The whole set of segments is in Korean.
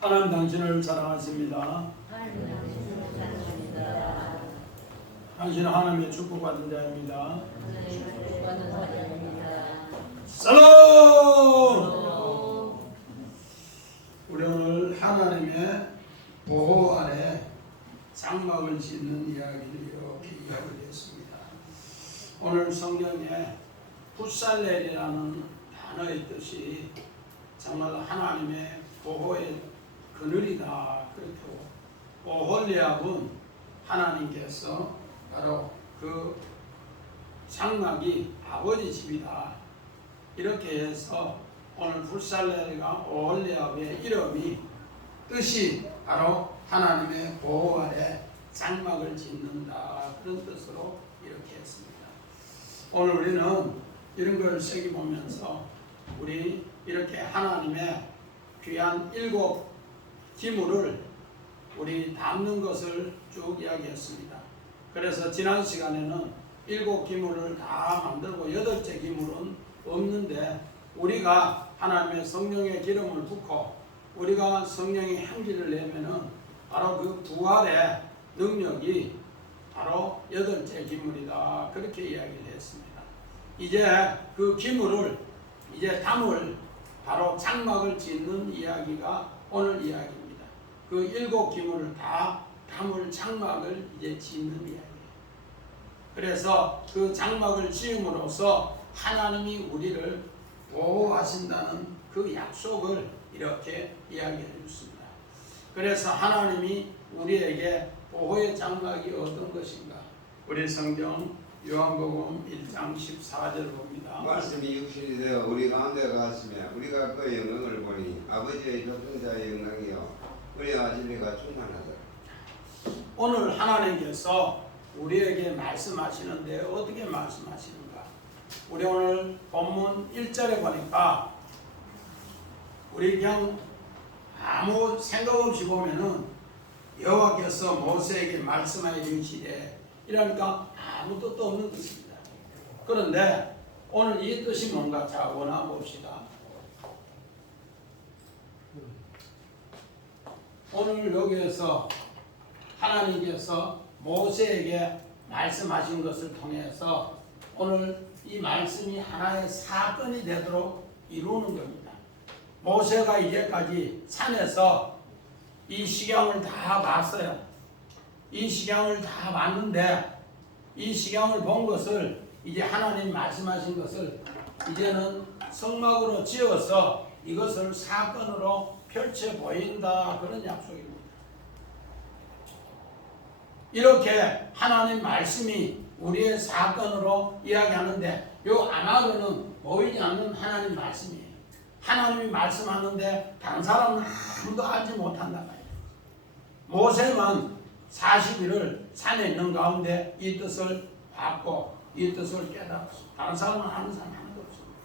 하나님 당신을 사랑하십니다. 당신은 하나님의 축복받은 자입니다. 살롬! 우리 오늘 하나님의 보호 아래 장막을 짓는 이야기를 이렇게 이야기를 했습니다. 오늘 성경에 풋살렐이라는 단어의 뜻이 정말 하나님의 보호의 그늘이다. 그렇게 오홀리압은 하나님께서 바로 그 장막이 아버지 집이다. 이렇게 해서 오늘 풋살렐과 오홀리압의 이름이 뜻이 바로 하나님의 보호 아래 장막을 짓는다. 그런 뜻으로 이렇게 했습니다. 오늘 우리는 이런 걸 새겨보면서 우리 이렇게 하나님의 귀한 7 기물을 우리 담는 것을 쭉 이야기했습니다. 그래서 지난 시간에는 7 기물을 다 만들고 8째 기물은 없는데 우리가 하나님의 성령의 기름을 붓고 우리가 성령의 향기를 내면은 바로 그 부활의 능력이 바로 8째 기물이다. 그렇게 이야기를 했습니다. 이제 그 기물을 이제 담을 바로 장막을 짓는 이야기가 오늘 이야기입니다. 그 7 기물을 다 담을 장막을 이제 짓는 이야기예요. 그래서 그 장막을 지음으로써 하나님이 우리를 보호하신다는 그 약속을 이렇게 이야기해 줬습니다. 그래서 하나님이 우리에게 보호의 장막이 어떤 것인가? 우리 성경 요한복음 1장 14절 봅니다. 말씀이 육신이 되어 우리 가운데 가시며 우리가 그 영광을 보니 아버지의 독생자의 영광이요 은혜와 진리가 충만하더라. 오늘 하나님께서 우리에게 말씀하시는데 어떻게 말씀하시는가? 우리 오늘 본문 1절에 보니까 우리 그냥 아무 생각 없이 보면은 여호와께서 모세에게 말씀하여 주시되 이러니까 아무 뜻도 없는 뜻입니다. 그런데 오늘 이 뜻이 뭔가 자 원하 봅시다. 오늘 여기에서 하나님께서 모세에게 말씀하신 것을 통해서 오늘 이 말씀이 하나의 사건이 되도록 이루는 겁니다. 모세가 이제까지 산에서 이 식양을 다 봤어요. 이 식양을 다 봤는데 이 식양을 본 것을 이제 하나님 말씀하신 것을 이제는 성막으로 지어서 이것을 사건으로 펼쳐 보인다. 그런 약속입니다. 이렇게 하나님 말씀이 우리의 사건으로 이야기하는데 요 아마도는 보이지 않는 하나님 말씀이에요. 하나님이 말씀하는데 다른 사람은 아무도 알지 못한단 말이에요. 모세만 40일을 산에 있는 가운데 이 뜻을 받고 이 뜻을 깨달았어. 다른 사람은 아는 사람 하나도 없습니다.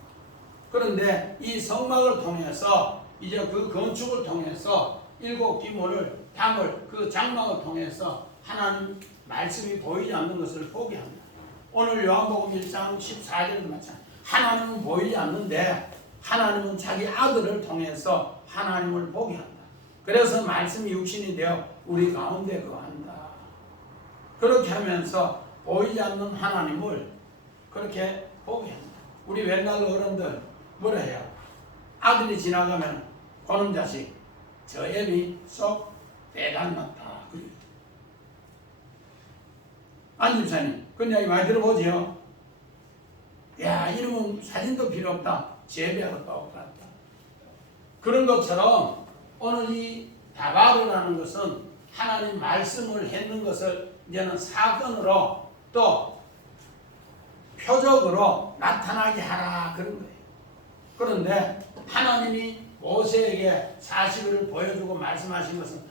그런데 이 성막을 통해서 이제 그 건축을 통해서 7 기물을 담을 그 장막을 통해서 하나님 말씀이 보이지 않는 것을 보게 합니다. 오늘 요한복음 1장 14절도 마찬가지. 하나님은 보이지 않는데 하나님은 자기 아들을 통해서 하나님을 보게 한다. 그래서 말씀이 육신이 되어 우리 가운데 거한다. 그렇게 하면서 보이지 않는 하나님을 그렇게 보게 한다. 우리 옛날 어른들 뭐라 해요? 아들이 지나가면 보는 자식 저 애비 쏙 빼닮았다. 안 집사님 그 이야기 많이 들어보지요? 야 이러면 사진도 필요 없다. 제비하고 똑같다. 그런 것처럼 오늘 이 다바르라는 것은 하나님 말씀을 했는 것을 이제는 사건으로 또 표적으로 나타나게 하라 그런 거예요. 그런데 하나님이 모세에게 40일을 보여주고 말씀하신 것은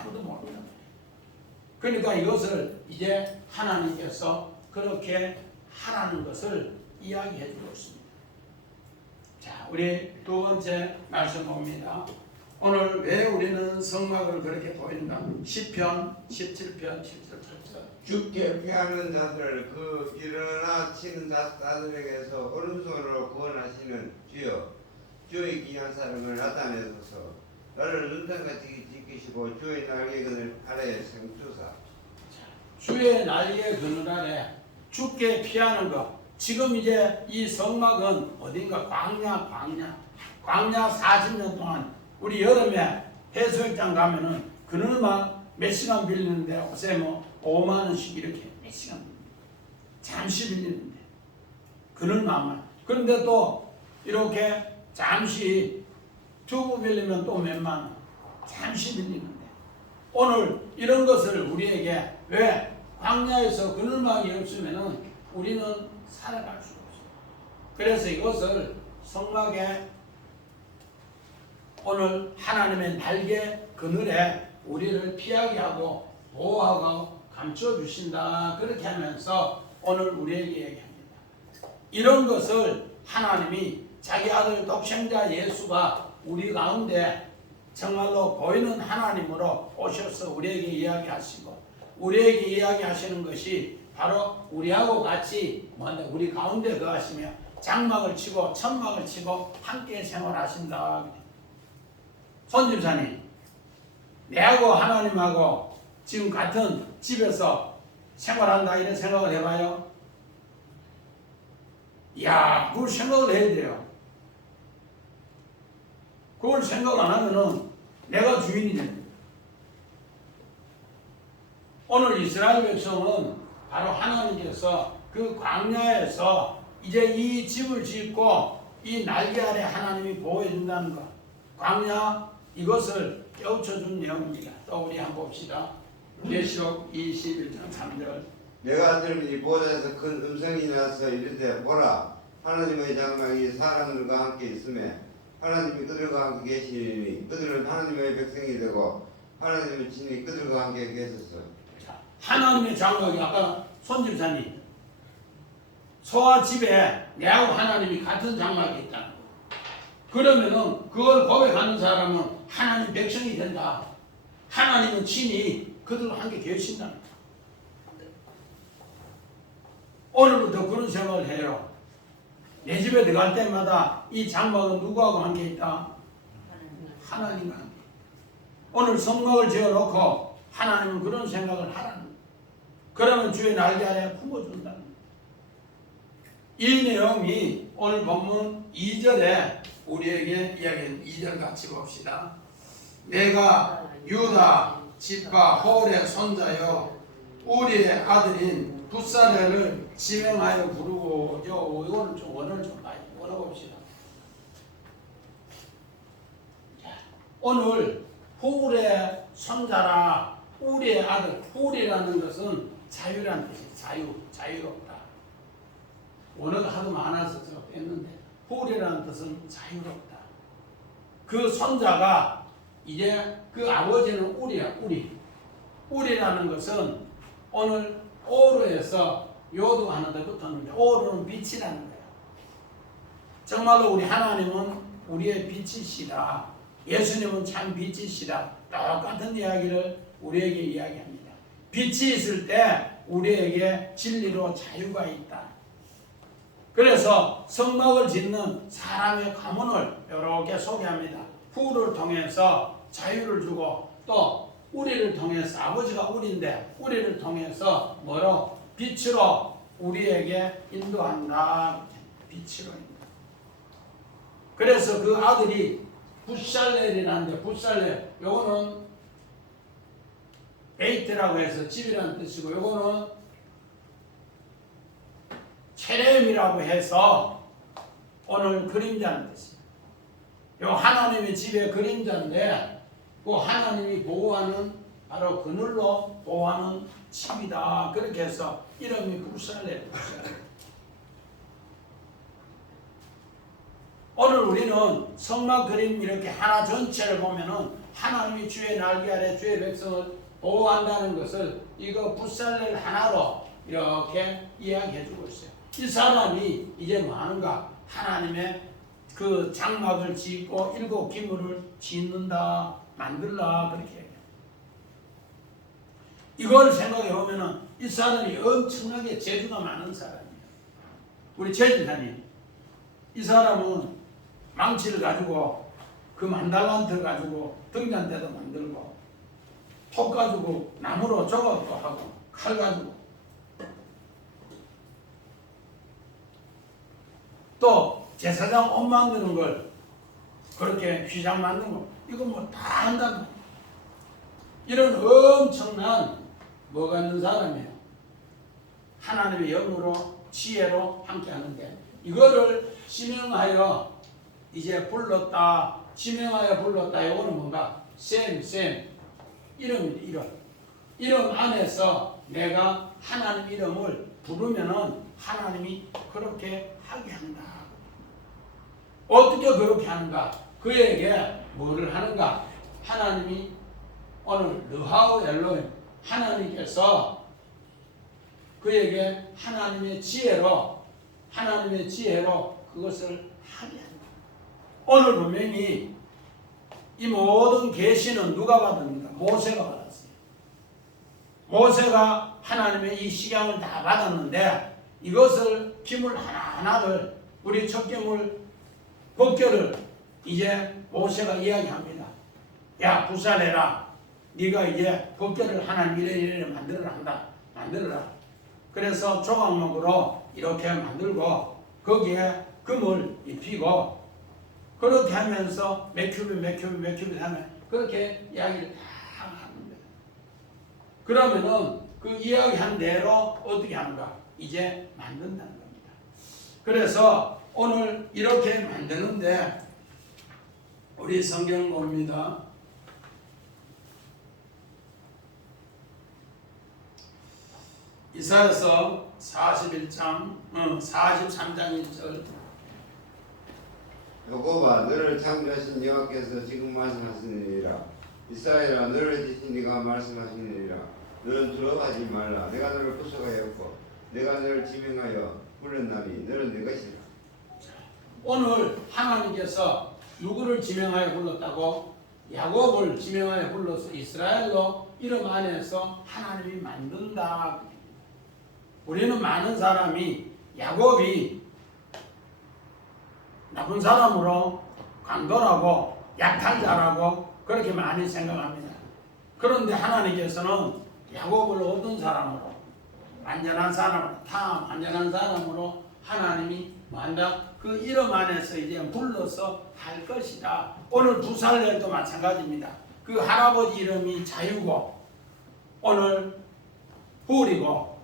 아무도 모릅니다. 그러니까 이것을 이제 하나님께서 그렇게 하라는 것을 이야기해 주고 있습니다. 자, 우리 두 번째 말씀 봅니다. 오늘 왜 우리는 성막을 그렇게 보인다? 시편 17편 7절 8절. 죽게 피하는 자들을 그 일어나 치는 자들에게서 오른손으로 구원하시는 주여 주의 귀한 사랑을 나타내소서. 나를 눈등같이 지키시고 주의 날개 그늘 아래에 sem주사. 주의 날개 그늘 아래 죽게 피하는 것. 지금 이제 이 성막은 어딘가 광야 40년 동안 우리 여름에 해수욕장 가면은 그늘만 몇 시간 빌리는데 요새 뭐 5만 원씩 이렇게 몇 시간 잠시 빌리는데 그늘만. 그런데 또 이렇게 잠시 튜브 빌리면 또 몇만 원 잠시 빌리는데 오늘 이런 것을 우리에게 왜 광야에서 그늘막이 없으면은 우리는 살아갈 수가 없어요. 그래서 이것을 성막에 오늘 하나님의 날개 그늘에 우리를 피하게 하고 보호하고 감춰주신다. 그렇게 하면서 오늘 우리에게 얘기합니다. 이런 것을 하나님이 자기 아들 독생자 예수가 우리 가운데 정말로 보이는 하나님으로 오셔서 우리에게 이야기하시고 우리에게 이야기하시는 것이 바로 우리하고 같이 우리 가운데 거하시며 장막을 치고 천막을 치고 함께 생활하신다. 손집사님, 내하고 하나님하고 지금 같은 집에서 생활한다 이런 생각을 해봐요. 이야, 그걸 생각을 해야 돼요. 그걸 생각 안 하면은 내가 주인이 됩니다. 오늘 이스라엘 백성은 바로 하나님께서 그 광야에서 이제 이 집을 짓고 이 날개 아래 하나님이 보호해 준다는 것. 광야 이것을 깨우쳐 준 내용입니다. 또 우리 한번 봅시다. 계시록 21장 3절. 내가 들으니 보좌에서 큰 음성이 나서 이르되 보라 하나님의 장막이 사람들과 함께 있음에 하나님이 그들과 함께 계시니 그들은 하나님의 백성이 되고 하나님의 친히 그들과 함께 계소서. 하나님의 장막이 아까 손집사님 소와 집에 내하고 하나님이 같은 장막이 있다는 거. 그러면은 그걸 고백하는 사람은 하나님 백성이 된다. 하나님은 친히 그들과 함께 계신다는 거. 오늘부터 그런 생각을 해요. 내 집에 들어갈 때마다 이 장막은 누구하고 함께 있다? 하나님과 함께. 오늘 성막을 지어놓고 하나님은 그런 생각을 하라는 거예요. 그러면 주의 날개 아래 품어준다는 거예요. 이 내용이 오늘 본문 2절에 우리에게 이야기한 2절 같이 봅시다. 내가 유다 집과 홀의 손자여 우리의 아들인 붓사레를 지명하여 부르고 이거는 좀 원어를 좀 많이 원어봅시다. 오늘 훌의 손자라 우리의 아들. 훌이라는 것은 자유라는 뜻이에요. 자유롭다. 원어가 하도 많아서 제가 뺐는데 훌이라는 뜻은 자유롭다. 그 손자가 이제 그 아버지는 우리야. 우리라는 것은 오늘 오르에서 요도 하는데 붙었는데 오르는 빛이라는 거예요. 정말로 우리 하나님은 우리의 빛이시다. 예수님은 참 빛이시다. 똑같은 이야기를 우리에게 이야기합니다. 빛이 있을 때 우리에게 진리로 자유가 있다. 그래서 성막을 짓는 사람의 가문을 이렇게 소개합니다. 후를 통해서 자유를 주고 또 우리를 통해서 아버지가 우리인데 우리를 통해서 뭐로? 빛으로 우리에게 인도한다. 빛으로 인도. 그래서 그 아들이 붓살렐이라는데 붓살렐 요거는 베이트라고 해서 집이라는 뜻이고 요거는 체렘이라고 해서 오늘 그림자는 뜻이에요. 요 하나님의 집의 그림자인데 그 하나님이 보호하는 바로 그늘로 보호하는 집이다. 그렇게 해서 이름이 붓살렐. 오늘 우리는 성막 그림 이렇게 하나 전체를 보면은 하나님이 주의 날개 아래 주의 백성을 보호한다는 것을 이거 붓살렐 하나로 이렇게 이야기해주고 있어요. 이 사람이 이제 뭐 하는가? 하나님의 그 장막을 짓고 7 기물을 짓는다, 만들라 그렇게 해요. 이걸 생각해 보면은 이 사람이 엄청나게 재주가 많은 사람이에요. 우리 최진사님, 이 사람은 망치를 가지고 그 만달란트 가지고 등잔대도 만들고 톱 가지고 나무로 조각도 하고 칼 가지고 또 제사장 옷 만드는 걸 그렇게 휘장 만드는 거 이거 뭐 다 한단 말이에요. 이런 엄청난 뭐가 있는 사람이에요. 하나님의 영으로 지혜로 함께 하는데 이거를 지명하여 이제 불렀다. 지명하여 불렀다. 이거는 뭔가 셈 이름입니다. 이름 안에서 내가 하나님 이름을 부르면은 하나님이 그렇게 하게 한다. 어떻게 그렇게 하는가? 그에게 뭐를 하는가? 하나님이 오늘 르하우 엘로힘 하나님께서 그에게 하나님의 지혜로 그것을 하게 한다. 오늘 분명히 이 모든 계시는 누가 받습니까? 모세가 받았어요. 모세가 하나님의 이 식양을 다 받았는데 이것을 기물 하나하나를 우리 첫 계물 법궤를 이제 모세가 이야기합니다. 야 부살해라. 네가 이제 법궤를 하나님 이래 만들어라. 그래서 조각목으로 이렇게 만들고 거기에 금을 입히고 그렇게 하면서 몇 큐빗 하면 그렇게 이야기를 다 하는 거예요. 그러면은 그 이야기한 대로 어떻게 하는가? 이제 만든다는 겁니다. 그래서 오늘 이렇게 만드는데 우리 성경 봅니다. 이사야서 41장 43장 1절 야곱아 너를 창조하신 여호와께서 지금 말씀하시느니라. 이스라엘아 너를 지신 네가 말씀하시느니라. 너는 두려워하지 말라. 내가 너를 부서하였고 내가 너를 지명하여 불렀나니 너는 내 것이라. 오늘 하나님께서 누구를 지명하여 불렀다고? 야곱을 지명하여 불러서 이스라엘로 이름 안에서 하나님이 만든다. 우리는 많은 사람이 야곱이 나쁜 사람으로 강도라고 약탈자라고 그렇게 많이 생각합니다. 그런데 하나님께서는 야곱을 어떤 사람으로 완전한 사람으로 하나님이 만다 그 이름 안에서 이제 불러서 할 것이다. 오늘 부살렐도 마찬가지입니다. 그 할아버지 이름이 자유고 오늘 훌이고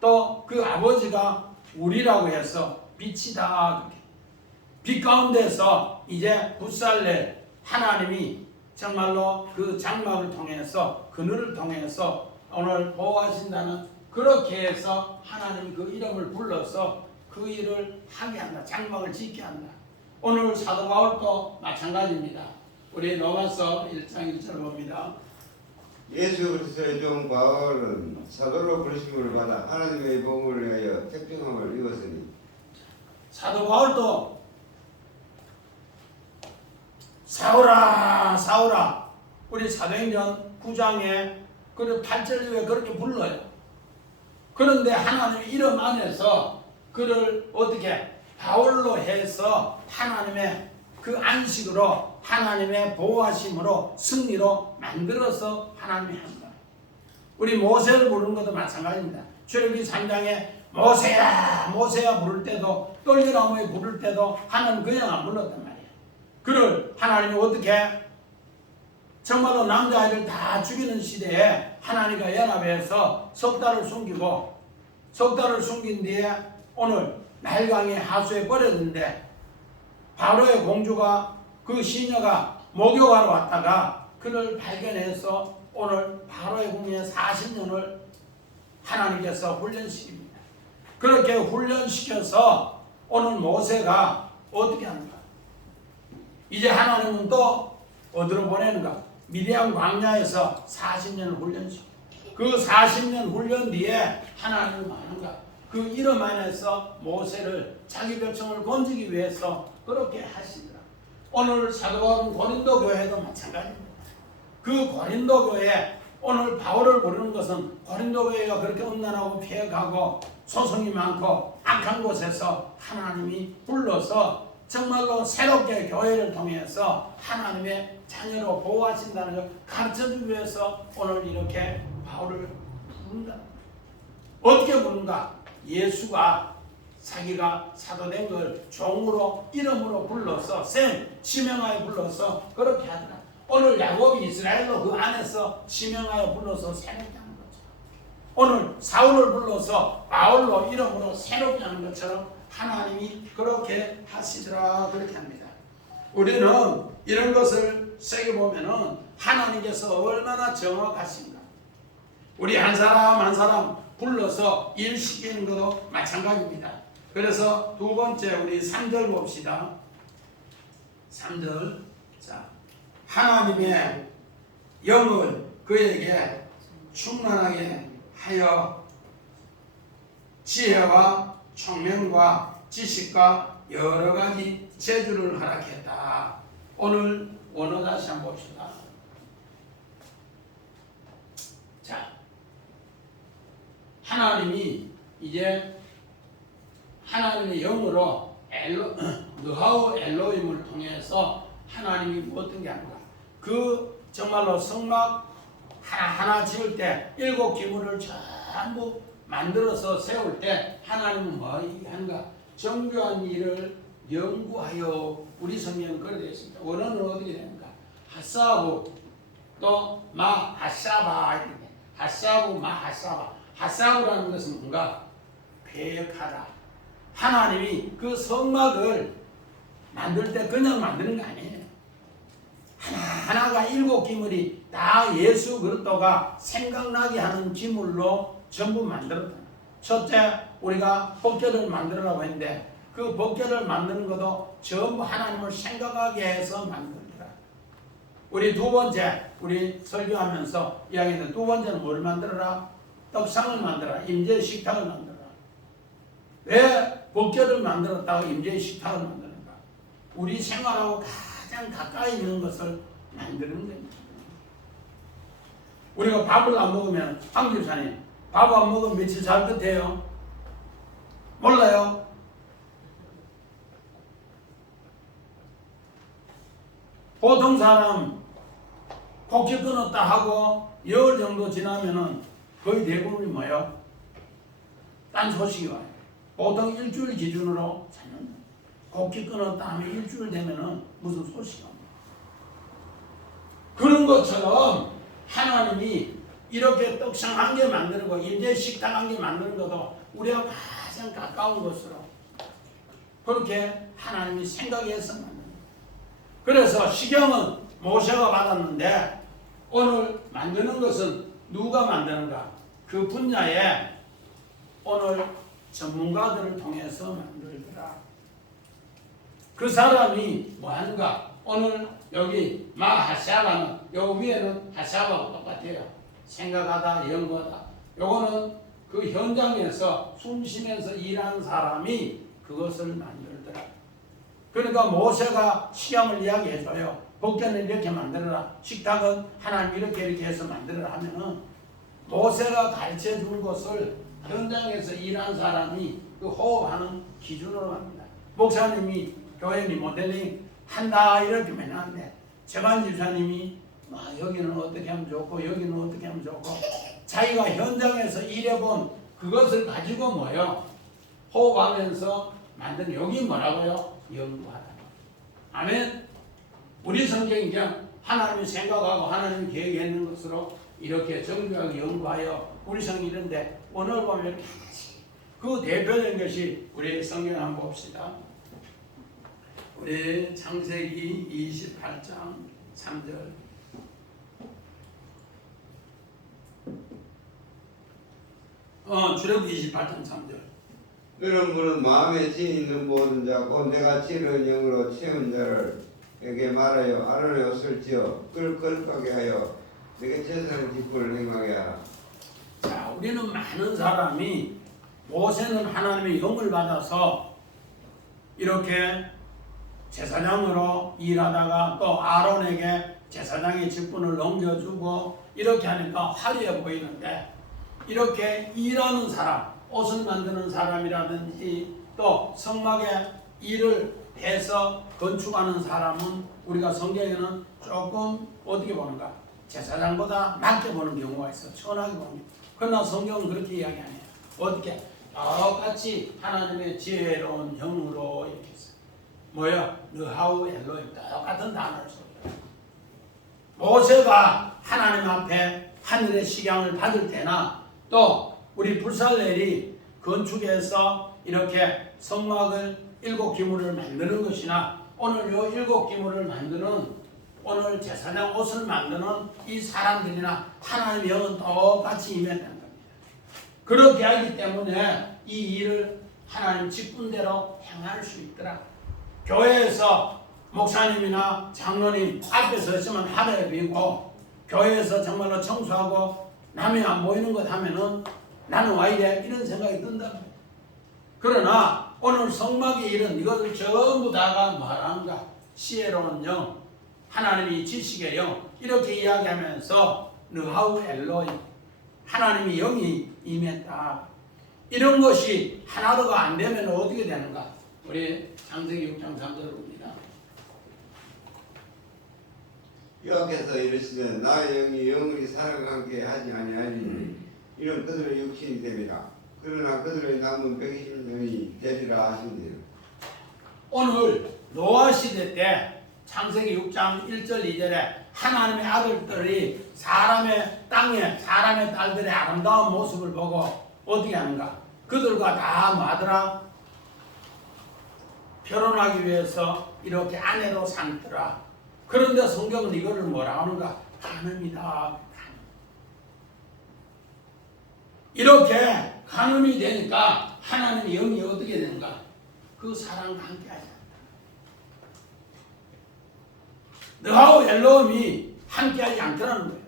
또 그 아버지가 우리라고 해서 빛이다. 빛 가운데서 이제 부살렐 하나님이 정말로 그 장막을 통해서 그늘을 통해서 오늘 보호하신다는 그렇게 해서 하나님 그 이름을 불러서 그 일을 하게 한다. 장막을 짓게 한다. 오늘 사도 바울도 마찬가지입니다. 우리 로마서 1장 1절 봅니다. 예수 그리스도의 종 바울은 사도로 부르심을 받아 하나님의 복음을 위하여 택정함을 입었으니 사도 바울도 사울아 우리 사도행전 9장에 그 8절 이후에 그렇게 불러요. 그런데 하나님의 이름 안에서 그를 어떻게 바울로 해서 하나님의 그 안식으로 하나님의 보호하심으로 승리로 만들어서 하나님이 한다. 우리 모세를 부르는 것도 마찬가지입니다. 출애굽기 3장에 모세야 부를 때도 떨기나무에 부를 때도 하나님 그냥 안 불렀단 말이에요. 그를 하나님이 어떻게 정말로 남자아이들 다 죽이는 시대에 하나님과 연합해서 석 달을 숨긴 뒤에 오늘 나일강의 하수에 버렸는데 바로의 공주가 그 시녀가 목욕하러 왔다가 그를 발견해서 오늘 바로의 궁에 40년을 하나님께서 훈련시킵니다. 그렇게 훈련시켜서 오늘 모세가 어떻게 하는가? 이제 하나님은 또 어디로 보내는가? 미디안 광야에서 40년을 훈련시켜. 그 40년 훈련 뒤에 하나님은 하는가? 그 이름 안에서 모세를 자기 백성을 건지기 위해서 그렇게 하시더라. 오늘 사도 바울은 고린도 교회도 마찬가지입니다. 그 고린도 교회 오늘 바울을 부르는 것은 고린도 교회가 그렇게 음란하고 피해가고 소송이 많고 악한 곳에서 하나님이 불러서 정말로 새롭게 교회를 통해서 하나님의 자녀로 보호하신다는 걸 가르쳐주기 위해서 오늘 이렇게 바울을 부른다. 어떻게 부른가? 예수가 자기가 사도된 걸 종으로 이름으로 불러서 지명하여 불러서 그렇게 하더라. 오늘 야곱이 이스라엘로 그 안에서 지명하여 불러서 새롭게 하는 거죠. 오늘 사울을 불러서 바울로 이름으로 새롭게 하는 것처럼 하나님이 그렇게 하시더라 그렇게 합니다. 우리는 이런 것을 새겨보면은 하나님께서 얼마나 정확하신가. 우리 한 사람 한 사람 불러서 일시키는 것도 마찬가지입니다. 그래서 두 번째 우리 3절 봅시다. 3절. 자, 하나님의 영을 그에게 충만하게 하여 지혜와 총명과 지식과 여러 가지 재주를 허락했다. 오늘 원어 다시 한번 봅시다. 자, 하나님이 이제 하나님의 영으로 느하우 엘로힘을 통해서 하나님이 어떤 게 아닌가. 그 정말로 성막 하나하나 지을 때 7 기물을 전부 만들어서 세울 때 하나님은 뭐 한가? 정교한 일을 연구하여 우리 성경은 그렇게 되어 있습니다. 원어는 어떻게 됩니까? 하사부 또 마하사바 이렇게 하사부 마하사바. 하사부라는 것은 뭔가? 계획하라. 하나님이 그 성막을 만들 때 그냥 만드는 거 아니에요. 하나하나가 7 기물이 다 예수 그리스도가 생각나게 하는 기물로 전부 만들었다. 첫째, 우리가 법궤를 만들으라고 했는데 그 법궤를 만드는 것도 전부 하나님을 생각하게 해서 만들더라. 우리 두 번째, 우리 설교하면서 이야기했는데 두 번째는 뭘 만들어라? 떡상을 만들어라. 임재의 식탁을 만들어라. 왜 법궤를 만들었다고 임재의 식탁을 만드는가? 우리 생활하고 가장 가까이 있는 것을 만드는 겁니다. 우리가 밥을 안 먹으면 황교사님 밥 안 먹으면 며칠 잘 끝해요? 몰라요? 보통 사람 곡기 끊었다 하고 열 정도 지나면은 거의 대부분이 뭐예요? 딴 소식이 와요. 보통 일주일 기준으로 찾는 곡기 끊었다 하면 일주일 되면은 무슨 소식이 옵니다. 그런 것처럼 하나님이 이렇게 떡상 한 개 만드는 거, 임재 식탁 한 개 만드는 것도 우리가 가장 가까운 것으로 그렇게 하나님이 생각해서 만드는 거예요. 그래서 시경은 모세가 받았는데 오늘 만드는 것은 누가 만드는가? 그 분야에 오늘 전문가들을 통해서 만들더라. 그 사람이 뭐 하는가? 오늘 여기 마하샤바는 요 위에는 하샤바하고 똑같아요. 생각하다, 연구하다. 요거는 그 현장에서 숨 쉬면서 일하는 사람이 그것을 만들더라. 그러니까 모세가 시험을 이야기해줘요. 법궤는 이렇게 만들어라. 식탁은 하나님 이렇게 해서 만들어라 하면은 모세가 가르쳐 준 것을 현장에서 일하는 사람이 그 호흡하는 기준으로 합니다. 목사님이 교회니 모델링 한다 이렇게 맨하는데 재반 집사님이 여기는 어떻게 하면 좋고 여기는 어떻게 하면 좋고 자기가 현장에서 일해본 그것을 가지고 뭐요? 호흡하면서 만든 여기 뭐라고요? 연구하다. 아멘. 우리 성경이 그냥 하나님이 생각하고 하나님이 계획했는 것으로 이렇게 정교하게 연구하여 우리 성경이 이런데 오늘 보면 이렇게 하나씩 그 대표적인 것이 우리 성경 한번 봅시다. 우리 창세기 28장 3절. 출애굽기 28장 3절. 그런 분은 마음에 지 있는 모든 자 곧 내가 지은 영으로 채운 자를 에게 말하여 아론의 옷을 지어 끌끌하게 하여 내게 제사를 기쁘를 행하게 하라. 자, 우리는 많은 사람이 모세는 하나님의 영을 받아서 이렇게 제사장으로 일하다가 또 아론에게 제사장의 직분을 넘겨주고 이렇게 하니까 화려해 보이는데 이렇게 일하는 사람, 옷을 만드는 사람이라든지 또 성막의 일을 해서 건축하는 사람은 우리가 성경에는 조금 어떻게 보는가? 제사장보다 낮게 보는 경우가 있어. 천하게 보는 경우. 그러나 성경은 그렇게 이야기 안 해요. 어떻게? 똑같이 하나님의 지혜로운 영으로 이렇게 했어요. 뭐야? 느하우 엘로임 똑같은 단어를 써요. 모세가 하나님 앞에 하늘의 식양을 받을 때나 또 우리 불살렐이 건축해서 이렇게 성막을 7기물을 만드는 것이나 오늘 요 7기물을 만드는 오늘 제사장 옷을 만드는 이 사람들이나 하나님의 영은 똑같이 임했다는 겁니다. 그렇게 하기 때문에 이 일을 하나님 직분대로 행할 수 있더라. 교회에서 목사님이나 장로님 앞에서 있으면 하늘에 비고 교회에서 정말로 청소하고 남이 안 보이는 것 하면은 나는 와 이래 이런 생각이 든다. 그러나 오늘 성막의 일은 이것을 전부 다가 뭐하는가? 지혜로운 영, 하나님이 지식의 영 이렇게 이야기하면서 느하우 엘로임 하나님이 영이 임했다. 이런 것이 하나로가 안 되면 어떻게 되는가? 우리 창세기 6장 3절을 봅니다. 여호와께서 이르시되 나의 영이 영원히 사람과 함께 하지 아니하니 이는 그들의 육신이 됨이라. 그러나 그들의 남은 120년이 되리라 하시니라. 오늘 노아 시대 때 창세기 6장 1절 2절에 하나님의 아들들이 사람의 땅에 사람의 딸들의 아름다운 모습을 보고 어떻게 하는가? 그들과 다 뭐하더라? 결혼하기 위해서 이렇게 아내로 삼더라. 그런데 성경은 이거를 뭐라 하는가? 간음이다. 이렇게 간음이 되니까 하나님의 영이 어떻게 되는가? 그 사람과 함께 하지 않는다. 느하우 엘로임이 함께 하지 않더라는 거예요.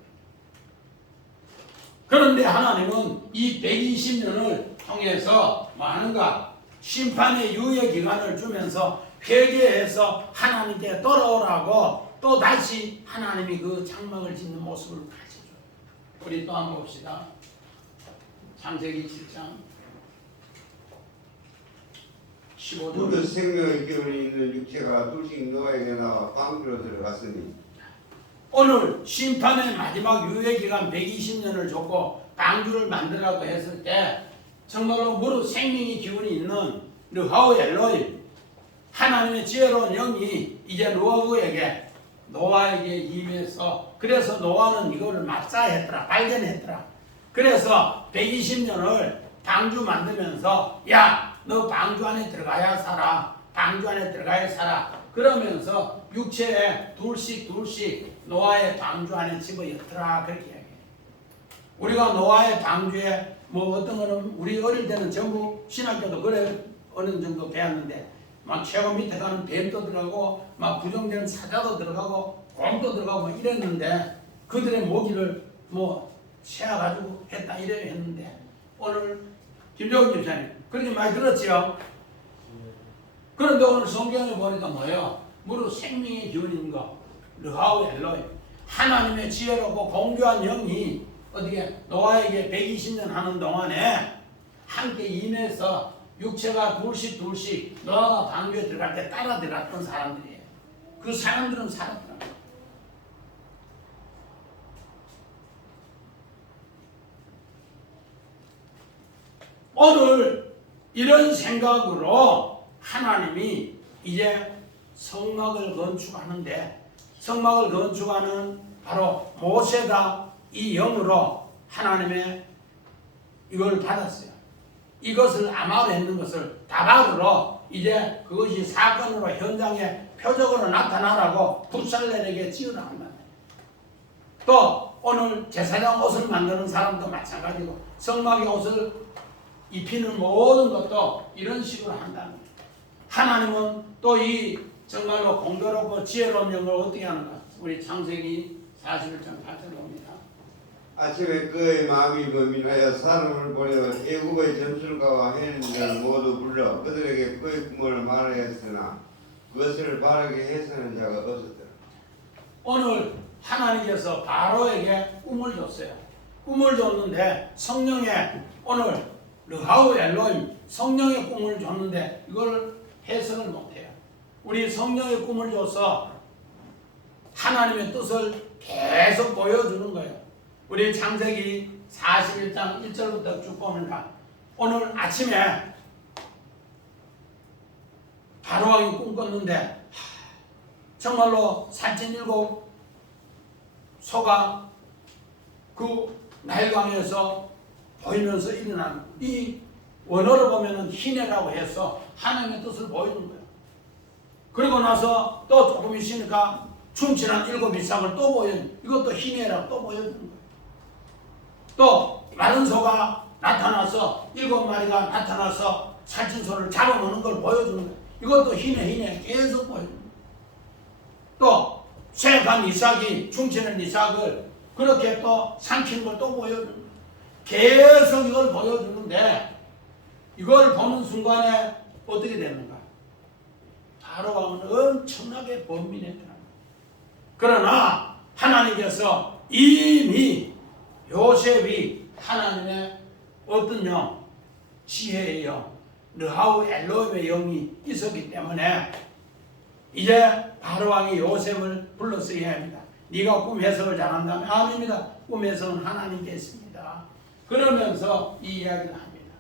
그런데 하나님은 이 120년을 통해서 뭐 하는가? 심판의 유예 기간을 주면서 회개해서 하나님께 돌아오라고 또 다시 하나님이 그 장막을 짓는 모습을 다시 줘요. 우리 또 한번 봅시다. 창세기 7장 15절. 무릇 생명의 기운이 있는 육체가 둘씩 노아에게 나와 방주로 들어갔으니. 오늘 심판의 마지막 유예기간 120년을 줬고 방주를 만들라고 했을 때 정말로 무릇 생명의 기운이 있는 느하우 엘로임 하나님의 지혜로운 영이 이제 노아에게 임해서 그래서 노아는 이거를 맞사했더라. 발견했더라. 그래서 120년을 방주 만들면서 야 너 방주 안에 들어가야 살아. 방주 안에 들어가야 살아. 그러면서 육체에 둘씩 노아의 방주 안에 집어넣더라. 그렇게 이야기해요. 우리가 노아의 방주에 뭐 어떤 거는 우리 어릴 때는 전부 신학교도 그래 어느 정도 배웠는데 막 최고 밑에 가는 뱀도 들어가고 막 부정된 사자도 들어가고 곰도 들어가고 막 이랬는데 그들의 모기를 뭐 세어가지고 했다 이래 했는데 오늘 김정은 집사님 그렇게 많이 들었지요? 그런데 오늘 성경에 보니까 뭐예요? 무릇 생명의 기운인 거 느하우 엘로임 하나님의 지혜롭고 공교한 영이 어떻게 노아에게 120년 하는 동안에 함께 임해서 육체가 둘씩 노아가 방주에 들어갈 때 따라 들어갔던 사람들이에요. 그 사람들은 살았더라. 오늘 이런 생각으로 하나님이 이제 성막을 건축하는데 성막을 건축하는 바로 모세가 이 영으로 하나님의 이걸 받았어요. 이것을 아마로 했는 것을 다박으로 이제 그것이 사건으로 현장에 표적으로 나타나라고 불살렐에게 지으라 한다. 또 오늘 제사장 옷을 만드는 사람도 마찬가지고 성막의 옷을 입히는 모든 것도 이런 식으로 한다는 거예요. 하나님은 또 이 정말로 공교롭고 지혜로운 영을 어떻게 하는가? 우리 창세기 41장 8절 봅니다. 아침에 그의 마음이 범인하여 사람을 보내어 애국의 점술가와 해인들을 모두 불러 그들에게 그의 꿈을 말하였으나 그것을 바라게 해서는 자가 없었더라. 오늘 하나님께서 바로에게 꿈을 줬어요. 꿈을 줬는데 성령의 오늘 르하우 엘로임 성령의 꿈을 줬는데 이걸 해석을 못해요. 우리 성령의 꿈을 줘서 하나님의 뜻을 계속 보여주는 거예요. 우리 창세기 41장 1절부터 쭉 보니까 오늘 아침에 바로왕이 꿈 꿨는데 정말로 살찐 7 소가 그 나일강에서 보이면서 일어난 이 원어를 보면은 희내라고 해서 하나님의 뜻을 보이는 거예요. 그리고 나서 또 조금 있으니까 충실한 7 이상을 또 보여주는, 이것도 희내라고 또 보여주는 거예요. 또 마른 소가 나타나서 7마리가 나타나서 살찐 소를 잡아먹는 걸 보여주는 거예요. 이것도 희내 계속 보여주는 거예요. 또 쇠간 이삭이 충실한 이삭을 그렇게 또 삼키는 걸 또 보여주는 거예요. 계속 이걸 보여주는데 이걸 보는 순간에 어떻게 되는가? 바로왕은 엄청나게 번민했더라. 그러나 하나님께서 이미 요셉이 하나님의 어떤 영, 지혜의 영, 르하우 엘로힘의 영이 있었기 때문에 이제 바로왕이 요셉을 불러서야 합니다. 네가 꿈 해석을 잘한다면 아닙니다. 꿈 해석은 하나님께 있습니다. 그러면서 이 이야기를 합니다.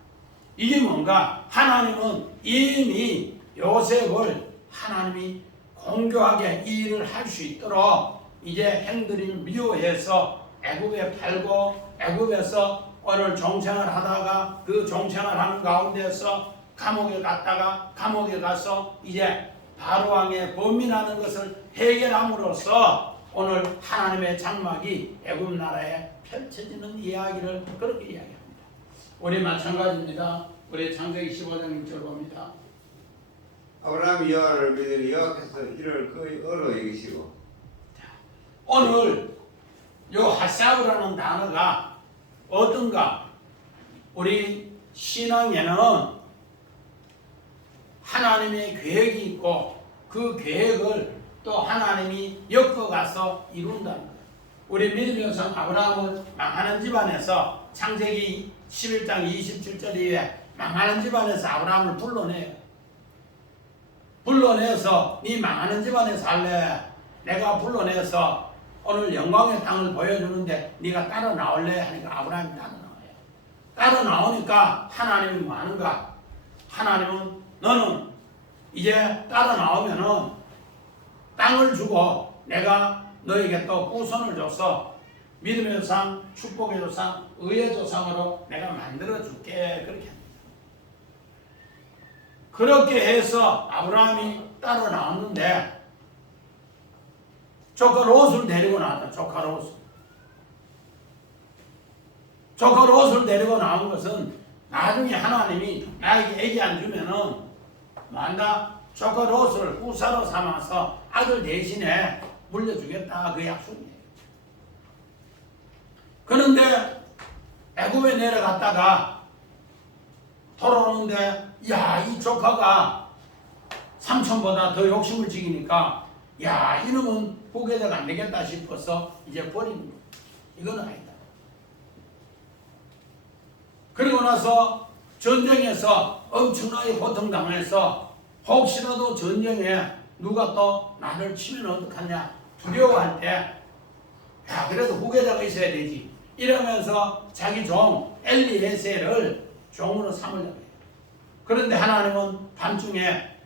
이게 뭔가? 하나님은 이미 요셉을 하나님이 공교하게 이 일을 할 수 있도록 이제 행들이 미워해서 애굽에 팔고 애굽에서 오늘 종생을 하다가 그 종생을 하는 가운데서 감옥에 갔다가 감옥에 가서 이제 바로왕의 범민하는 것을 해결함으로써 오늘 하나님의 장막이 애굽 나라에 펼쳐지는 이야기를 그렇게 이야기합니다. 우리 마찬가지입니다. 우리 창세기 15장 1절 봅니다. 아브라함이 여호와를 믿으니 여호와께서 이를 거의 얼어 여기시고. 오늘 요 하사브라는 단어가 어떤가? 우리 신앙에는 하나님의 계획이 있고 그 계획을 또 하나님이 엮어가서 이룬다는 거예요. 우리 믿음의 성 아브라함을 망하는 집안에서 창세기 11장 27절 이후에 망하는 집안에서 아브라함을 불러내요. 불러내서 네 망하는 집안에 살래? 내가 불러내서 오늘 영광의 땅을 보여주는데 네가 따라 나올래? 하니까 아브라함이 따라 나와요. 따라 나오니까 하나님이 뭐 하는가? 하나님은 너는 이제 따라 나오면은 땅을 주고 내가 너에게 또 후손을 줘서 믿음의 조상, 축복의 조상, 의의 조상으로 내가 만들어 줄게. 그렇게 합니다. 그렇게 해서 아브라함이 따라 나왔는데 조카 롯을 데리고 나왔다. 조카 롯을. 조카 롯을 데리고 나온 것은 나중에 하나님이 나에게 애기 안 주면은 뭐한다? 조카 롯을 후사로 삼아서 아들 대신에 물려주겠다. 그 약속이에요. 그런데 애굽에 내려갔다가 돌아오는데 야, 이 조카가 삼촌보다 더 욕심을 지기니까 야, 이놈은 후계자가 안 되겠다 싶어서 이제 버리는 거예요. 이건 아니다. 그리고 나서 전쟁에서 엄청나게 고통당해서 혹시라도 전쟁에 누가 또 나를 치면 어떡하냐 두려워할 때 야, 그래도 후계자가 있어야 되지 이러면서 자기 종 엘리에셀을 종으로 삼으려고 해요. 그런데 하나님은 밤중에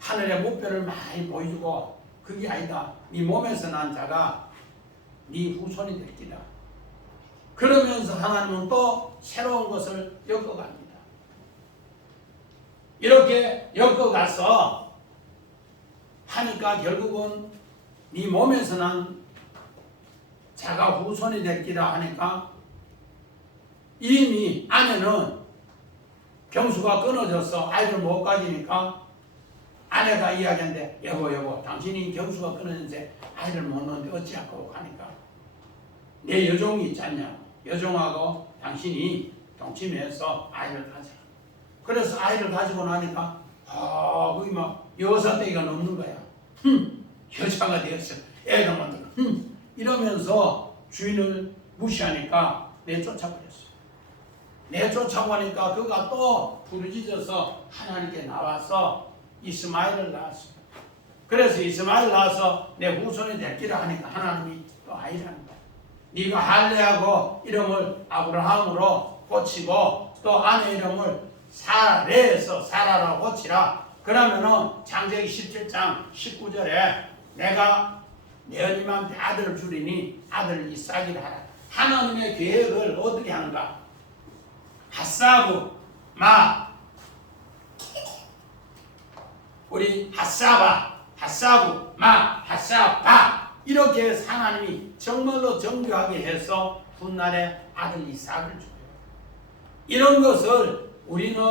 하늘의 목표를 많이 보여주고 그게 아니다. 네 몸에서 난 자가 네 후손이 될 기다. 그러면서 하나님은 또 새로운 것을 엮어갑니다. 이렇게 엮어가서 하니까 결국은 네 몸에서 난 자가 후손이 될 기다 하니까 이미 아내는 경수가 끊어져서 아이를 못 가지니까 아내가 이야기하는데 여보 당신이 경수가 끊어졌는데 아이를 못 낳는데 어찌하고 하니까 내 여종이 있지 않냐 여종하고 당신이 동침해서 아이를 가져. 그래서 아이를 가지고 나니까 거기 막 여사대기가 넘는 거야. 여자가 되었어. 애가 만들어. 이러면서 주인을 무시하니까 내쫓아버렸어. 내쫓아버리니까 그가 또 부르짖어서 하나님께 나와서 이스마엘을 낳았어. 그래서 이스마엘 낳아서 내 후손이 됐기라 하니까 하나님이 또 아이라는 거야. 네가 할례하고 이름을 아브라함으로 고치고 또 아내 이름을 사레에서 사라라고 고치라. 그러면은 창세기 17장 19절에 내가 내 어님한테 아들을 주리니 아들 이삭이라 하라. 하나님의 계획을 어떻게 하는가? 핫사부 마 우리 핫사부 마 핫사바 이렇게 하나님이 정말로 정교하게 해서 훗날에 아들 이삭을 줘요. 이런 것을 우리는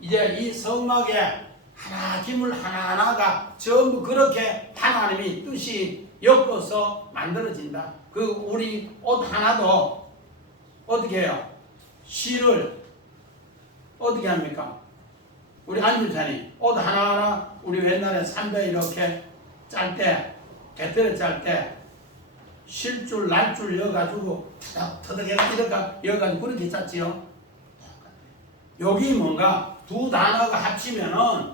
이제 이 성막에 하나 기물 하나하나가 전부 그렇게 하나님이 뜻이 엮어서 만들어진다. 그 우리 옷 하나도 어떻게 해요? 실을 어떻게 합니까? 우리 안주사님 옷 하나하나 우리 옛날에 삼배 이렇게 짤 때 배틀에 짤 때 실줄 날줄 여가지고 터득해가 이렇게 여가지고 그렇게 짰지요. 여기 뭔가 두 단어가 합치면은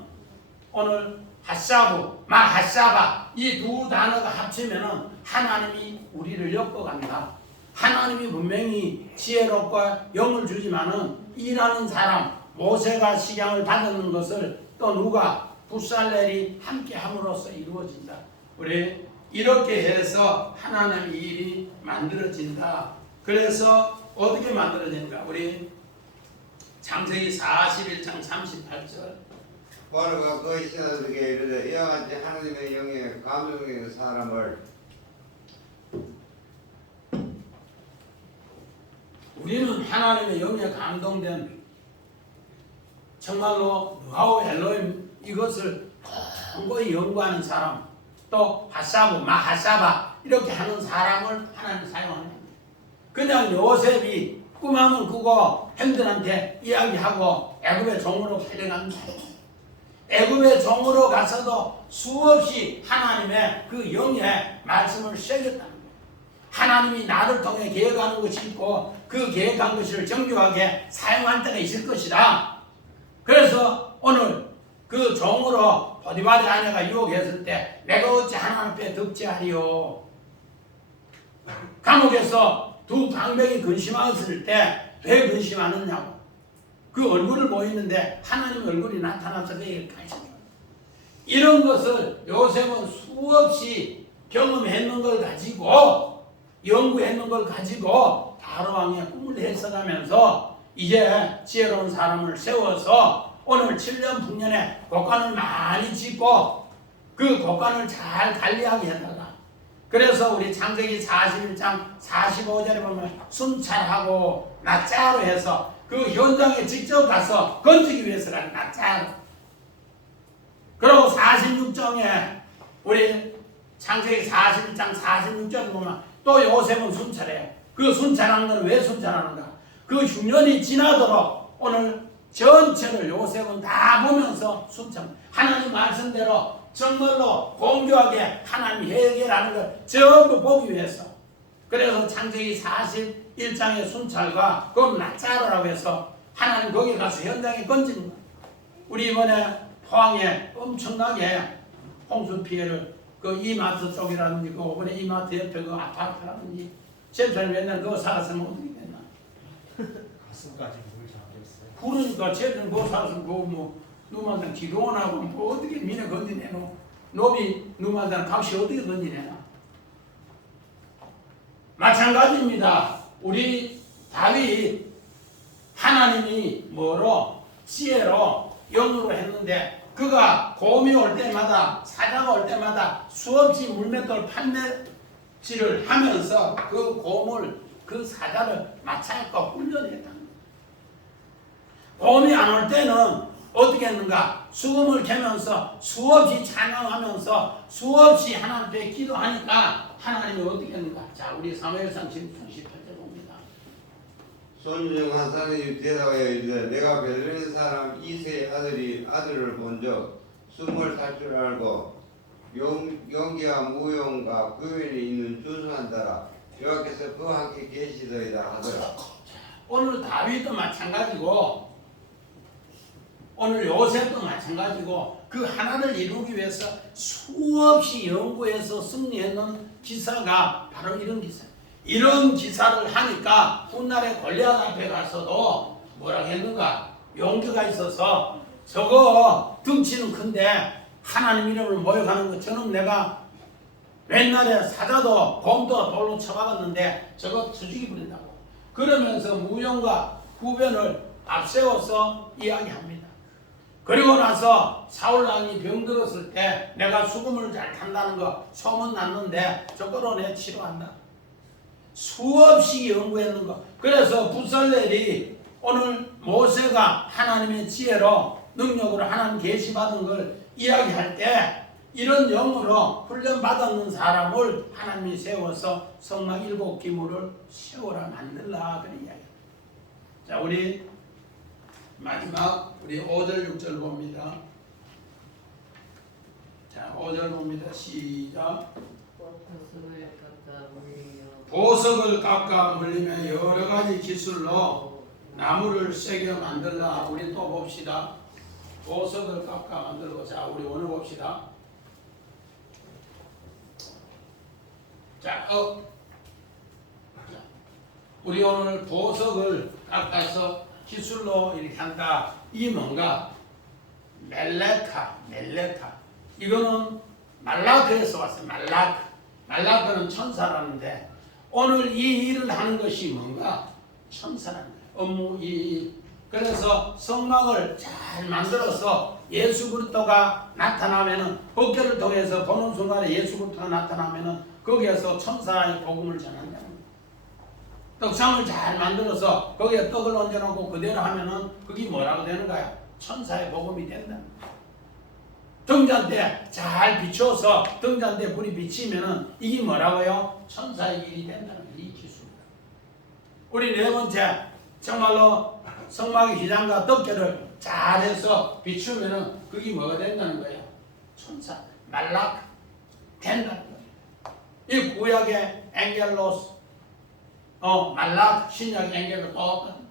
오늘 핫사부 마 핫사바 이 두 단어가 합치면은 하나님이 우리를 엮어간다. 하나님이 분명히 지혜롭고 영을 주지만은 일하는 사람 모세가 식양을 받는 것을 또 누가 부살렐이 함께 함으로써 이루어진다. 우리 이렇게 해서 하나님의 일이 만들어진다. 그래서 어떻게 만들어지는가? 우리 창세기 41장 38절 바로가 그 신하들에게 이르되 이와 같이 하나님의 영에 감동된 사람을 우리는 하나님의 영에 감동된 정말로 노하우 엘로임 이것을 공고히 연구하는 사람 또 핫사부 마핫사바 이렇게 하는 사람을 하나님 사용하는 겁니다. 그냥 요셉이 꿈하면 꾸고 형들한테 이야기하고 애굽의 종으로 팔려갑니다. 애굽의 종으로 가서도 수없이 하나님의 그 영의 말씀을 새겼다는 거예요. 하나님이 나를 통해 계획하는 것이 있고 그 계획한 것을 정교하게 사용할 때가 있을 것이다. 그래서 오늘 그 종으로 보디발의 아내가 유혹했을 때 내가 어찌 하나님 앞에 득제하리요. 감옥에서 두 방백이 근심하였을 때 왜 근심하느냐고. 그 얼굴을 보이는데 하나님 얼굴이 나타나서 그에게 가르쳐요. 이런 것을 요셉은 수없이 경험했는 걸 가지고 연구했는 걸 가지고 바로왕의 꿈을 해석하면서 이제 지혜로운 사람을 세워서 오늘 7년 풍년에 곡간을 많이 짓고 그 곡간을 잘 관리하게 한다. 그래서 우리 창세기 41장 45절에 보면 순찰하고 낫자로 해서 그 현장에 직접 가서 건지기 위해서라는 낫자로. 그리고 46장에 우리 창세기 41장 46절에 보면 또 요셉은 순찰해. 그 순찰하는 건 왜 순찰하는가? 그 흉년이 지나도록 오늘 전체를 요셉은 다 보면서 순찰. 하나님 말씀대로 정말로 공교하게 하나님 해결하는 걸 전부 보기 위해서. 그래서 창세기 41장의 순찰과 그건 낫자로라고 해서 하나님 거기 가서 현장에 건지는 거예요. 우리 이번에 포항에 엄청나게 홍수 피해를 그 이마트 쪽이라든지 그 이번에 이마트 옆에 그 아파트라든지 제주는 맨날 그거 살았으면 어떻게 됐나? 가슴까지 물이 잠겼어요. 그러니까 제주는 그거 살았으면 그거 뭐 누구마다 기도원하고 뭐 어떻게 미네 건지내노? 노비 누구마다 값이 어떻게 건지내나? 마찬가지입니다. 우리 다윗 하나님이 뭐로 지혜로 영으로 했는데 그가 곰이 올 때마다 사자가 올 때마다 수없이 물맷돌 판매질을 하면서 그 곰을 그 사자를 마차에서 훈련했다. 곰이 안 올 때는 어떻게 했는가? 수금을 캐면서 수없이 찬양하면서 수없이 하나님 앞에 기도하니까 하나님이 어떻게 했는가? 자, 우리 사무엘상 18절 봅니다. 손중 한 사람이 대답하여 이르되 내가 베들레헴 사람 이세의 아들을 본적 숨을 탈 줄 알고 용기와 무용과 구현이 있는 준수한다라 여호와께서 그와 함께 계시더이다 하더라. 오늘 다윗도 마찬가지고 오늘 요셉도 마찬가지고 그 하나를 이루기 위해서 수없이 연구해서 승리했는 기사가 바로 이런 기사. 이런 기사를 하니까 훗날에 골리앗 앞에 가서도 뭐라고 했는가? 용기가 있어서 저거 덩치는 큰데 하나님 이름을 모욕하는 것처럼 내가 옛날에 사자도 곰도 돌로 쳐박았는데 저거 쳐죽이 부린다고. 그러면서 무용과 후변을 앞세워서 이야기합니다. 그리고 나서 사울왕이 병들었을 때 내가 수금을 잘 탄다는 거 소문 났는데 저거로 내 치료한다. 수없이 연구했는 거. 그래서 부살렐이 오늘 모세가 하나님의 지혜로 능력으로 하나님 계시받은 걸 이야기할 때 이런 영으로 훈련받았는 사람을 하나님이 세워서 성막 7기물을 세워라 만들라 그런 이야기입니다. 자, 우리 마지막 우리 5절 6절 봅니다. 자, 5절 봅니다. 시작. 보석을 깎아 물리며 여러 가지 기술로 나무를 새겨 만들라. 우리 또 봅시다. 보석을 깎아 만들고. 자, 우리 오늘 봅시다. 자, 우리 오늘 보석을 깎아서 기술로 이렇게 한다. 이 뭔가? 멜레카. 이거는 말라크에서 왔어요. 말라크는 천사라는데 오늘 이 일을 하는 것이 뭔가? 천사라는 거예요. 업무 이. 그래서 성막을 잘 만들어서 예수 그리스도가 나타나면은 법궤를 통해서 보는 순간에 예수 그리스도가 나타나면은 거기에서 천사의 복음을 전한다는 거예요. 떡상을 잘 만들어서 거기에 떡을 얹어놓고 그대로 하면은 그게 뭐라고 되는 거야? 천사의 복음이 된다는 거야. 등잔대 잘 비춰서 등잔대 불이 비치면은 이게 뭐라고요? 천사의 일이 된다는 거야. 이 기술이다. 우리 네 번째 정말로 성막의 휘장과 떡계를 잘해서 비추면은 그게 뭐가 된다는 거예요? 천사, 말락 된다는 거예요. 이 구약의 앵겔로스, 말락, 신약의 앵겔로 똑같은.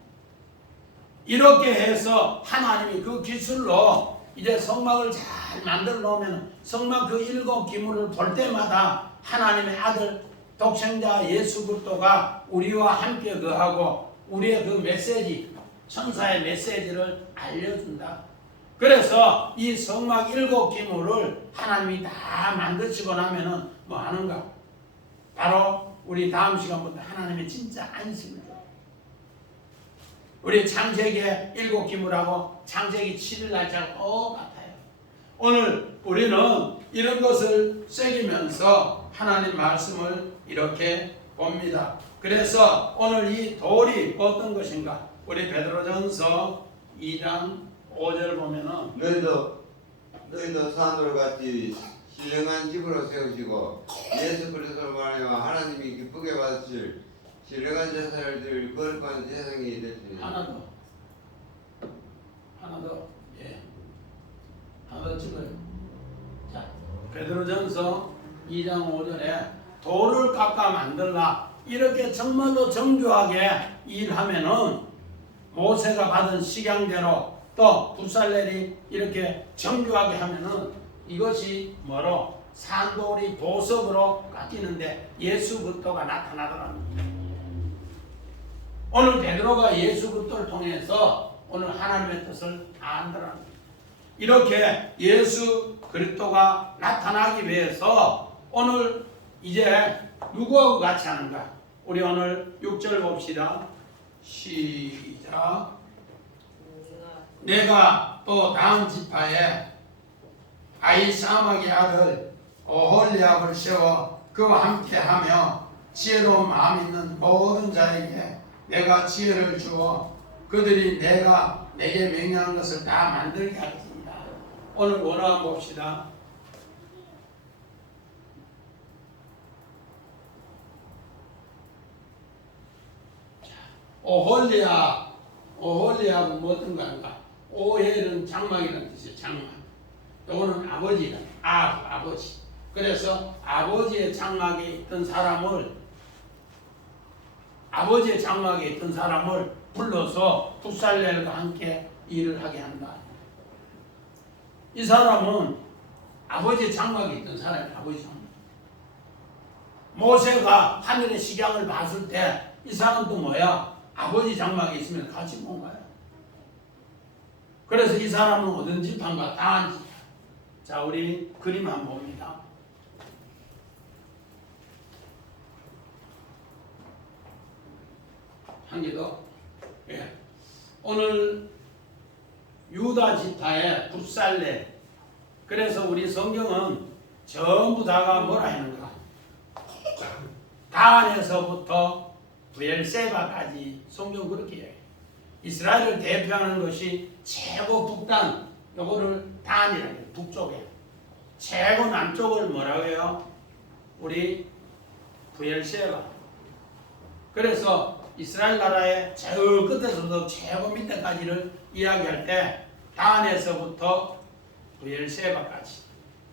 이렇게 해서 하나님이 그 기술로 이제 성막을 잘 만들어 놓으면 성막 그 7기물을 볼 때마다 하나님의 아들 독생자 예수 그리스도가 우리와 함께 거하고 우리의 그 메시지, 천사의 메시지를 알려준다. 그래서 이 성막 7기물을 하나님이 다 만드시고 나면은 뭐 하는가? 바로 우리 다음 시간부터 하나님의 진짜 안식을 줘요. 우리 창세기의 7기물하고 창세기 7일 날짜가 똑같아요. 오늘 우리는 이런 것을 새기면서 하나님 말씀을 이렇게 봅니다. 그래서 오늘 이 돌이 어떤 것인가? 우리 베드로전서 2장 5절 보면은 너희도 산돌 같이 신령한 집으로 세우시고 예수 그리스도로 말하여 하나님이 기쁘게 받으실 신령한 제사를 드릴 거룩한 제사장이 되시니. 하나 더, 예, 하나 더 찍어요. 자, 베드로전서 2장 5절에 돌을 깎아 만들라. 이렇게 정말로 정교하게 일하면은 모세가 받은 식양대로 또 부살렐이 이렇게 정교하게 하면은 이것이 뭐로? 산돌이 보석으로 깎이는데 예수 그리스도가 나타나더랍니다. 오늘 베드로가 예수 그리스도를 통해서 오늘 하나님의 뜻을 안더랍니다. 이렇게 예수 그리스도가 나타나기 위해서 오늘 이제 누구하고 같이 하는가? 우리 오늘 6절 봅시다. 시작. 내가 또 다음 지파에 아히사막의 아들 오홀리압을 세워 그와 함께하며 지혜로운 마음 있는 모든 자에게 내가 지혜를 주어 그들이 내가 내게 명령한 것을 다 만들게 할지니라. 오늘 원어 봅시다. 오홀리압은 무엇인가 한가? 오헬은 장막이라는 뜻이에요. 장막. 요거는 아버지는 아버지. 그래서 아버지의 장막에 있던 사람을 불러서 부살렐과 함께 일을 하게 한다. 이 사람은 아버지 장막이 있던 사람이 아버지 장막. 모세가 하늘의 식양을 봤을 때 이 사람도 뭐야? 아버지 장막에 있으면 같이 본 거야. 그래서 이 사람은 어떤 지파인가? 다한 지파. 자, 우리 그림 한번 봅니다. 한 개 더. 예. 오늘 유다 지파의 붓살레. 그래서 우리 성경은 전부 다가 뭐라 하는가? 다한에서부터 브엘세바까지 성경 그렇게 해요. 이스라엘을 대표하는 것이 최고 북단, 요거를 단이라고 해요. 북쪽에. 최고 남쪽을 뭐라고 해요? 우리 브엘세바. 그래서 이스라엘 나라의 제일 끝에서부터 최고 밑에까지를 이야기할 때 단에서부터 브엘세바까지.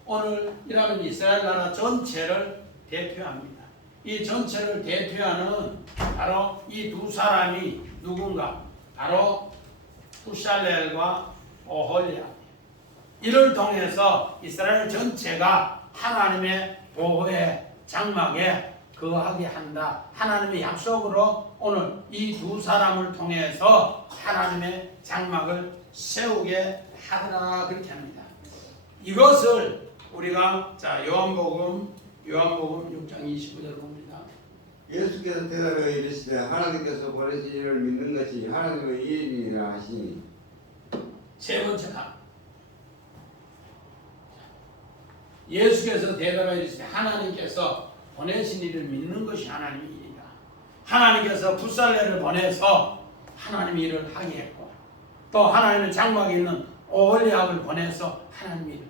오늘 이라면 이스라엘 나라 전체를 대표합니다. 이 전체를 대표하는 바로 이 두 사람이 누군가? 바로 푸샬렐과 오홀리압. 이를 통해서 이스라엘 전체가 하나님의 보호의 장막에 거하게 한다. 하나님의 약속으로 오늘 이 두 사람을 통해서 하나님의 장막을 세우게 하라 그렇게 합니다. 이것을 우리가 자 요한복음 6장 25절 봅니다. 예수께서 대답하여 이르시되 하나님께서 보내신 이를 믿는 것이 하나님의 일이라 하시니. 세 번째가 예수께서 대답하여 이르시되 하나님께서 보내신 이를 믿는 것이 하나님의 일이다. 하나님께서 붓살레를 보내서 하나님의 일을 하게 했고 또 하나님의 장막에 있는 오홀리압을 보내서 하나님의 일을.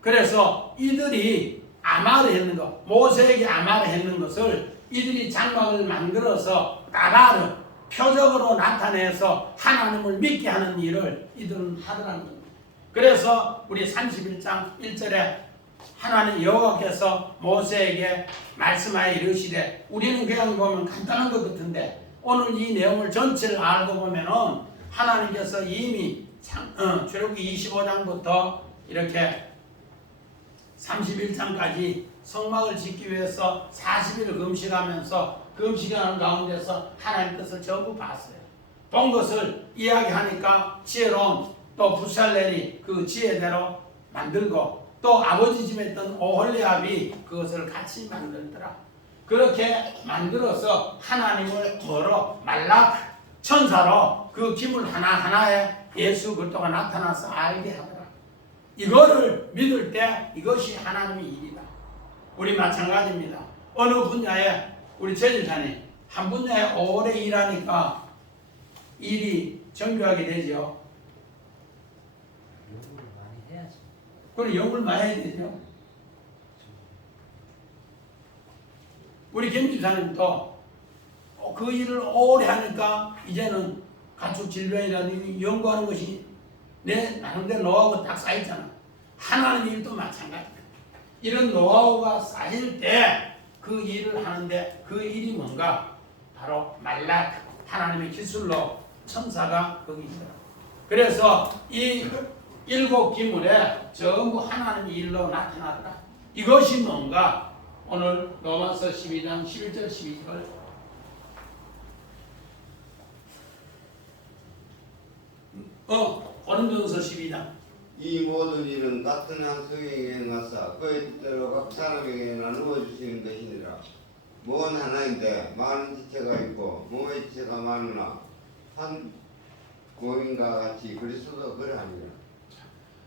그래서 이들이 아마르 했는 것, 모세에게 아마르 했는 것을 이들이 장막을 만들어서 나라를 표적으로 나타내서 하나님을 믿게 하는 일을 이들은 하더라는 겁니다. 그래서 우리 31장 1절에 하나님 여호와께서 모세에게 말씀하여 이르시되 우리는 그냥 보면 간단한 것 같은데 오늘 이 내용을 전체를 알고 보면은 하나님께서 이미 출애굽기 25장부터 이렇게 31장까지 성막을 짓기 위해서 40일을 금식하면서 금식하는 가운데서 하나님 뜻을 전부 봤어요. 본 것을 이야기하니까 지혜로운 또 붓살렐이 그 지혜대로 만들고 또 아버지 집에 있던 오홀리압이 그것을 같이 만들더라. 그렇게 만들어서 하나님을 뭐로 말락 천사로 그 기물 하나하나에 예수 그리스도가 나타나서 알게 하더라. 이거를 믿을 때 이것이 하나님의 일이다. 우리 마찬가지입니다. 어느 분야에 우리 제일자님 한 분야에 오래 일하니까 일이 정교하게 되죠. 연구를 많이 해야지. 그리고 연구를 많이 해야 되죠. 우리 김집사님도 그 일을 오래 하니까 이제는 가축 질병이라든지 연구하는 것이 내 나름대로 노하우가 딱 쌓이잖아. 하나님 일도 마찬가지다. 이런 노하우가 쌓일 때 그 일을 하는데 그 일이 뭔가? 바로 말락 하나님의 기술로 천사가 거기 있더라. 그래서 이 7 기물에 전부 하나님의 일로 나타나더라. 이것이 뭔가? 오늘 로마서 12장 11절 12절 고린도전서 12장 이 모든 일은 같은 한 성령이 행하사 그의 뜻대로 각 사람에게 나누어 주시는 것이니라. 몸은 하나인데 많은 지체가 있고 몸의 지체가 많으나 한 몸인가 같이 그리스도도 그러하니라.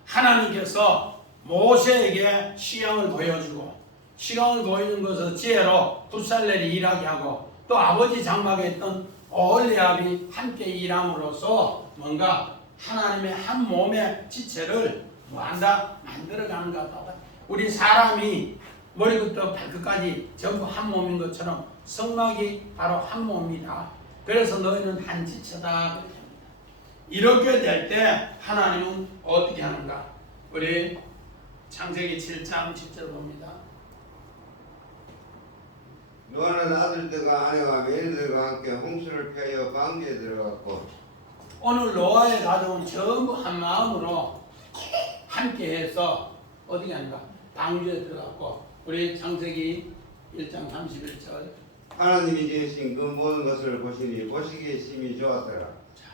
하나님께서 모세에게 시향을 보여주고 시향을 보여준 것을 지혜로 붓살렐이 일하게 하고 또 아버지 장막에 있던 오홀리압이 함께 일함으로써 뭔가 하나님의 한 몸의 지체를 뭐한다? 만들어가는 것 같다. 우리 사람이 머리부터 발끝까지 전부 한 몸인 것처럼 성막이 바로 한 몸이다. 그래서 너희는 한 지체다. 이렇게 될 때 하나님은 어떻게 하는가? 우리 창세기 7장 10절 봅니다. 노아는 아들들과 아내와 며느리들과 함께 홍수를 피하여 방주에 들어갔고 오늘 노아의 가족은 전부 한 마음으로 함께해서 어디 가는가? 방주에 들어갔고 우리 창세기 1장 31절 하나님이 지으신 그 모든 것을 보시니 보시기에 심히 좋았더라.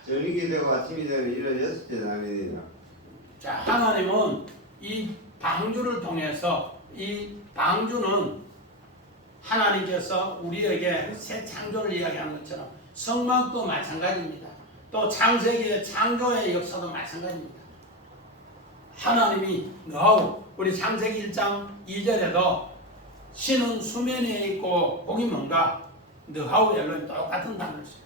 저녁이 되고 아침이 되는 이런 6째 날이니라. 자, 하나님은 이 방주를 통해서 이 방주는 하나님께서 우리에게 새 창조를 이야기하는 것처럼 성막도 마찬가지입니다. 또 창세기의 창조의 역사도 마찬가지입니다. 하나님이 노하우 우리 창세기 1장 2절에도 신은 수면에 있고 복이 뭔가 노하우 엘로임 똑같은 단어를 써요.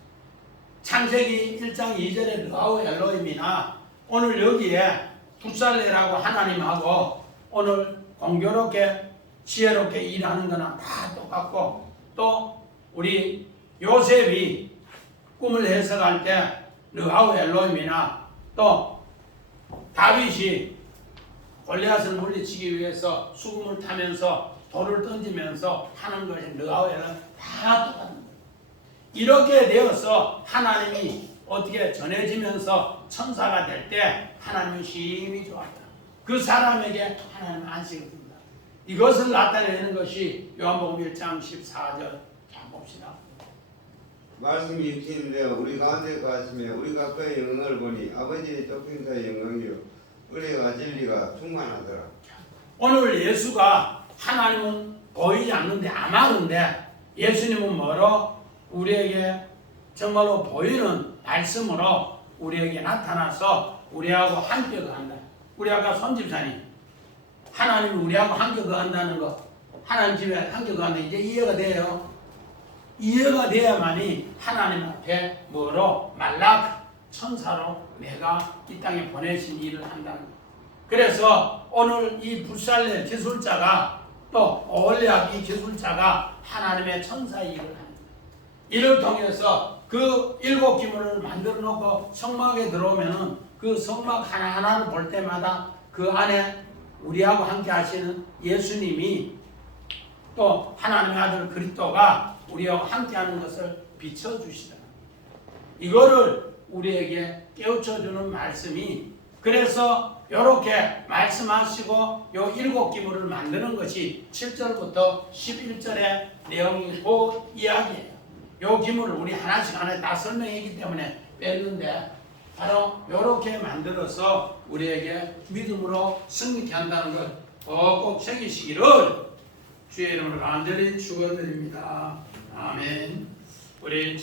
창세기 1장 2절의 노하우 엘로임이나 오늘 여기에 붓살레라고 하나님하고 오늘 공교롭게 지혜롭게 일하는 거나 다 똑같고 또 우리 요셉이 꿈을 해석할 때 르하우 엘로임이나 또 다윗이 골리앗을 물리치기 위해서 수금을 타면서 돌을 던지면서 하는 것이 르하우 엘로임 다 똑같은 거예요. 이렇게 되어서 하나님이 어떻게 전해지면서 천사가 될 때 하나님은 심히 좋았다. 그 사람에게 하나님은 안식을 줍니다. 이것을 나타내는 것이 요한복음 1장 14절 자 봅시다. 말씀이 육신인데 우리 가운데 가시며 우리가 그의 영광을 보니 아버지의 독생자의 영광이요 은혜와 진리가 충만하더라. 오늘 예수가 하나님은 보이지 않는데 아마는데 예수님은 뭐로 우리에게 정말로 보이는 말씀으로 우리에게 나타나서 우리하고 함께 거한다. 우리 아까 손집사님 하나님이 우리하고 함께 거한다는 것 하나님 집에 함께 거한다 이제 이해가 돼요. 이해가 돼야만이 하나님 앞에 뭐로 말락 천사로 내가 이 땅에 보내신 일을 한다는 것. 그래서 오늘 이 붓살레 기술자가 또 오홀리압 이 기술자가 하나님의 천사 일을 합니다. 이를 통해서 그 7기물을 만들어 놓고 성막에 들어오면은 그 성막 하나하나를 볼 때마다 그 안에 우리하고 함께 하시는 예수님이 또 하나님의 아들 그리스도가 우리하고 함께 하는 것을 비춰주시더라. 이거를 우리에게 깨우쳐주는 말씀이 그래서 이렇게 말씀하시고 요 7기물을 만드는 것이 7절부터 11절의 내용이 그 이야기예요. 요 기물을 우리 하나씩 하나 다 설명했기 때문에 뺐는데 바로 이렇게 만들어서 우리에게 믿음으로 승리케 한다는 걸 꼭 새기시기를 주의 이름으로 간절히 축원드립니다. 아멘. 우리